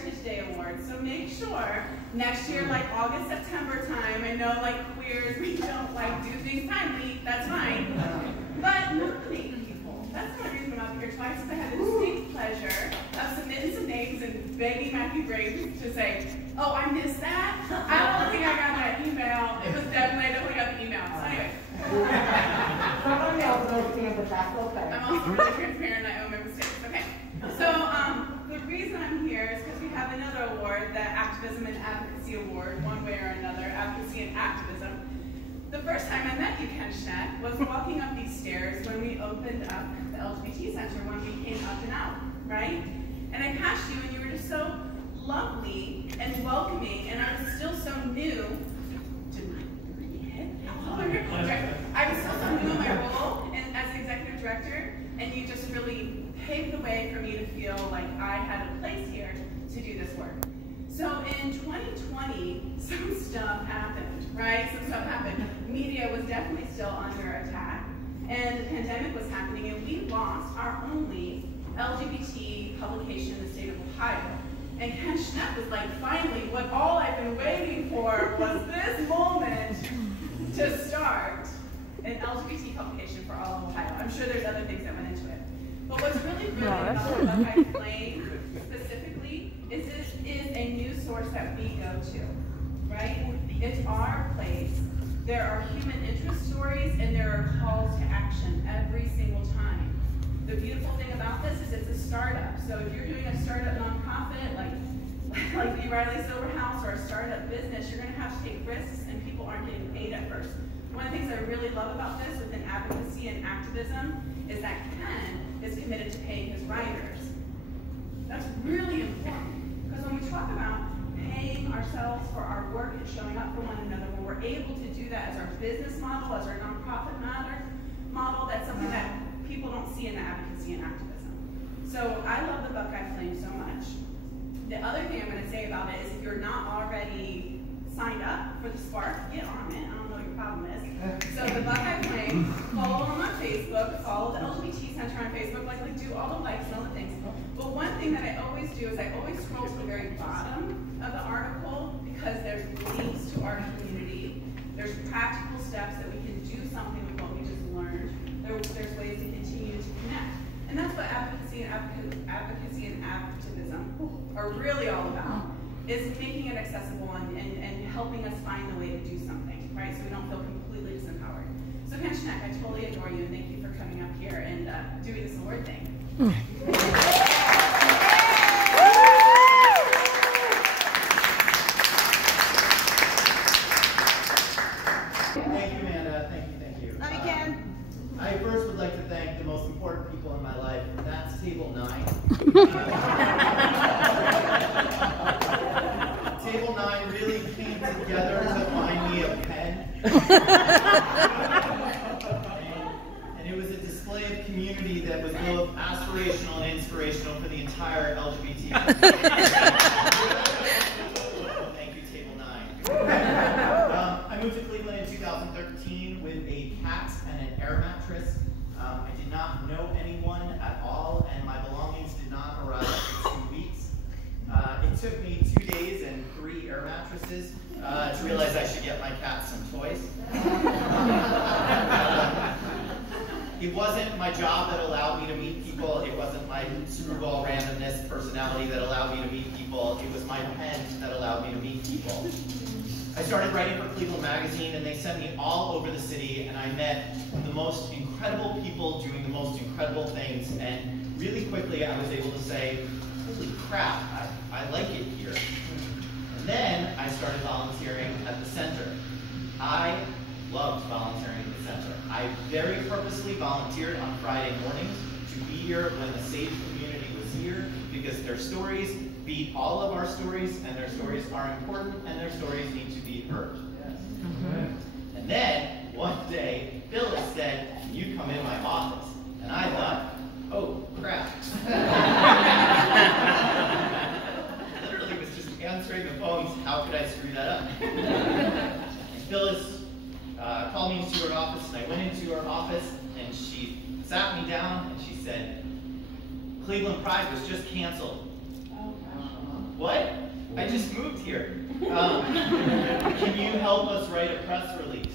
Heritage Day Awards. So make sure next year, like August, September time, I know like queers, we don't like do things timely, that's fine. But nominate people. That's the only reason I'm up here twice, because I had the distinct pleasure of submitting some names and begging Matthew Graves to say, oh, I missed that. I don't think I got that email. It was definitely, I definitely got the email. So anyway. Someone else understands the back okay. I'm also really transparent, I own my mistakes. Okay. So the reason I'm here is because we have another award, the Activism and Advocacy Award, one way or another, Advocacy and Activism. The first time I met you, Ken Schneck, was walking up these stairs when we opened up the LGBT Center, when we came up and out, right? And I passed you and you were just so lovely and welcoming, and I was still so new. I was still so new in my role as executive director, and you just really paved the way for me to feel like I had a place here to do this work. So in 2020, some stuff happened, right? Some stuff happened. Media was definitely still under attack, and the pandemic was happening, and we lost our only LGBT publication in the state of Ohio. And Ken Schneck was like, finally, what all I've been waiting for was this moment to start an LGBT publication for all of Ohio. I'm sure there's other things that went into it. But what's really brilliant about the Buckeye Flame specifically is it is a news source that we go to, right? It's our place. There are human interest stories and there are calls to action every single time. The beautiful thing about this is it's a startup. So if you're doing a startup nonprofit like the Riley Silver House or a startup business, you're going to have to take risks and people aren't getting paid at first. One of the things I really love about this within advocacy and activism is that Ken is committed to paying his writers. That's really important because when we talk about paying ourselves for our work and showing up for one another, when we're able to do that as our business model, as our nonprofit model, that's something that people don't see in the advocacy and activism. So I love the Buckeye Flame so much. The other thing I'm going to say about it is if you're not already signed up for the Spark, get on it. I don't know what your problem is. So the Buckeye Flame, follow them on Facebook, follow the LGBT Center on Facebook, like do all the likes and all the things. But one thing that I always do is I always scroll to the very bottom of the article because there's links to our community. There's practical steps that we can do something with what we just learned. There's ways to continue to connect. And that's what advocacy and activism are really all about, is making it accessible and helping us find the way to do something, right? So we don't feel completely disempowered. So Ken Schneck, I totally adore you and thank you for coming up here and doing this award thing. Thank you, Amanda. Thank you. Love you, Ken. I first would like to thank the most important people in my life, and that's Table 9. Table 9 really came together to find me a pen. And it was a display of community that was both aspirational and inspirational for the entire LGBT community. Thank you, Table 9. I moved to Cleveland in 2013 with a cat and an air mattress. I did not know anyone at all, and my belongings did not arrive for 2 weeks. It took me 2 days and 3 air mattresses to realize I should get my cat some toys. It wasn't my job that allowed me to meet people. It wasn't my screwball randomness personality that allowed me to meet people. It was my pen that allowed me to meet people. I started writing for Cleveland Magazine, and they sent me all over the city, and I met the most incredible people doing the most incredible things, and really quickly I was able to say, holy crap, I like it here. And then I started volunteering at the center. I loved volunteering at the center. I very purposely volunteered on Friday mornings to be here when the SAGE community was here, because their stories beat all of our stories, and their stories are important, and their stories need to be heard. Yes. Mm-hmm. And then, one day, Phyllis said, can you come in my office? And I thought, oh, crap. I literally was just answering the phones. How could I screw that up? And Phyllis called me into her office, and I went into her office, and she sat me down, and she said, Cleveland Pride was just canceled. What? I just moved here. Can you help us write a press release?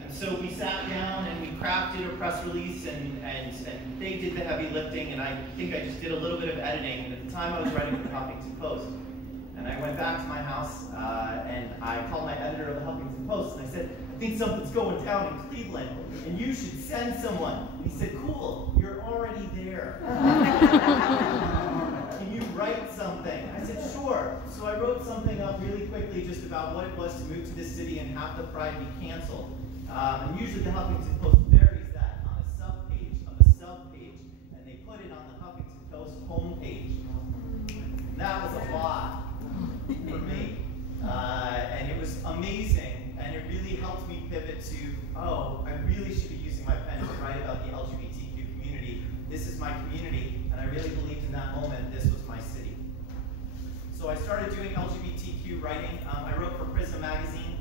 And so we sat down and we crafted a press release, and they did the heavy lifting, and I think I just did a little bit of editing. And at the time I was writing for the Huffington Post. And I went back to my house and I called my editor of the Huffington Post and I said, I think something's going down in Cleveland and you should send someone. And he said, cool, you're already there. Can you write something? I said, sure. So I wrote something up really quickly just about what it was to move to this city and have the pride be canceled. And usually the Huffington Post buries that on a subpage of a subpage, and they put it on the Huffington Post homepage. And that was a lot for me. And it was amazing, and it really helped me pivot to, oh, I really should be using my pen to write about the LGBTQ community. This is my community, and I really believed in that moment this was my city. So I started doing LGBTQ writing. I wrote for Prism magazine.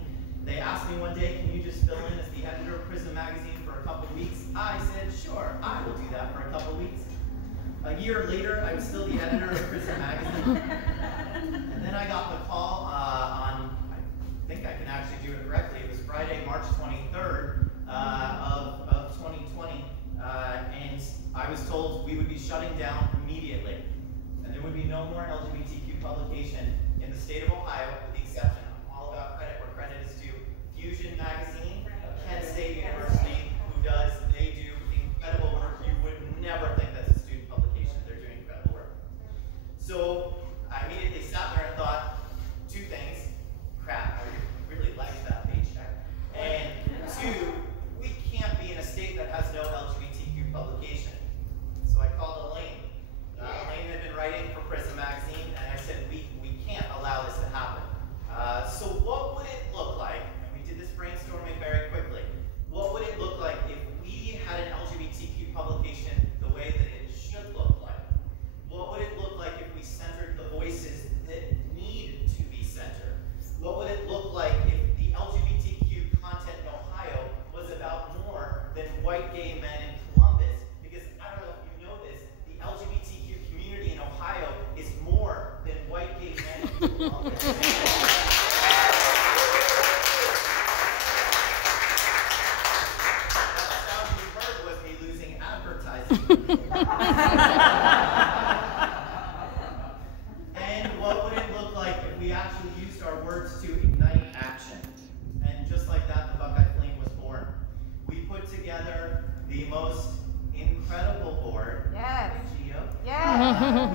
They asked me one day, can you just fill in as the editor of Prism magazine for a couple weeks? I said, sure, I will do that for a couple weeks. A year later, I was still the editor of Prism magazine. And then I got the call on, I think I can actually do it correctly, it was Friday, March 23rd of 2020, and I was told we would be shutting down immediately. And there would be no more LGBTQ publication in the state of Ohio, with the exception, I'm all about credit where credit is due, Fusion magazine of Kent State University, they do incredible work. You would never think that's a student publication. They're doing incredible work. So I immediately sat there and thought, two things. Crap, I really like that paycheck. And two, we can't be in a state that has no LGBTQ publication. So I called Elaine. Elaine had been writing for Prism magazine, and I said, we can't allow this to happen. So what would it look like, and we did this brainstorming very quickly, what would it look like if we had an LGBTQ publication the way that it should look like? What would it look like if we centered the voices that need to be centered? What would it look like if the LGBTQ content in Ohio was about more than white gay men in Columbus? Because I don't know if you know this, the LGBTQ community in Ohio is more than white gay men in Columbus. And what would it look like if we actually used our words to ignite action? And just like that, the Buckeye Flame was born. We put together the most incredible board. Yes.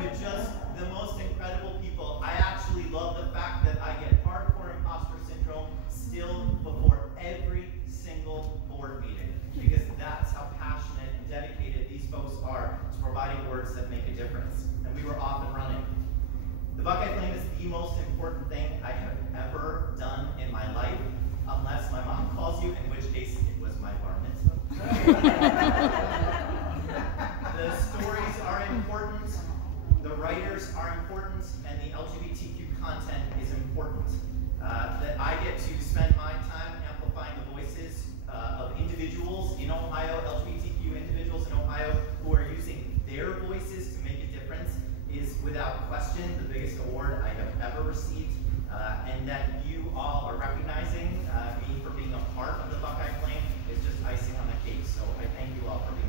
With just the most incredible people. I actually love the fact that I get hardcore imposter syndrome still before every single board meeting, because that's how passionate and dedicated these folks are to providing words that make a difference. And we were off and running. The Buckeye Flame is the most important thing I have ever done in my life, unless my mom calls you, in which case it was my bar mitzvah. The stories are important, the writers are important, and the LGBTQ content is important. That I get to spend my time amplifying the voices of individuals in Ohio, LGBTQ individuals in Ohio, who are using their voices to make a difference is without question the biggest award I have ever received, and that you all are recognizing me for being a part of the Buckeye Flame is just icing on the cake. So I thank you all for being